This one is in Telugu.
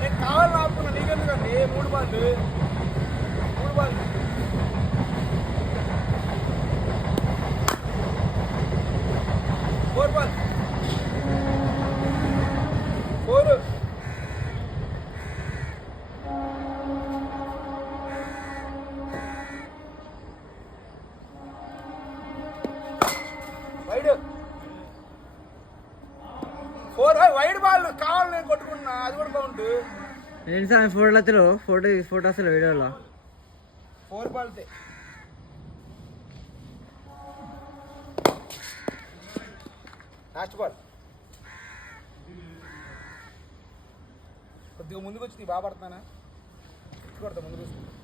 నేను కావాలని ఆపుకున్నా నీకెందుకండి 3 ball 4 ball 4 wide 4 wide ball కావాలి నేను కొట్టుకున్నా అది కూడా కౌంట్ నేను సార్ ఫోటో అసలు వీడియోలో 4 బాల్తే లాస్ట్ బాల్ కొద్దిగా ముందుకు వచ్చి బాగా పడుతున్నానా కొడతా ముందుకు వస్తుంది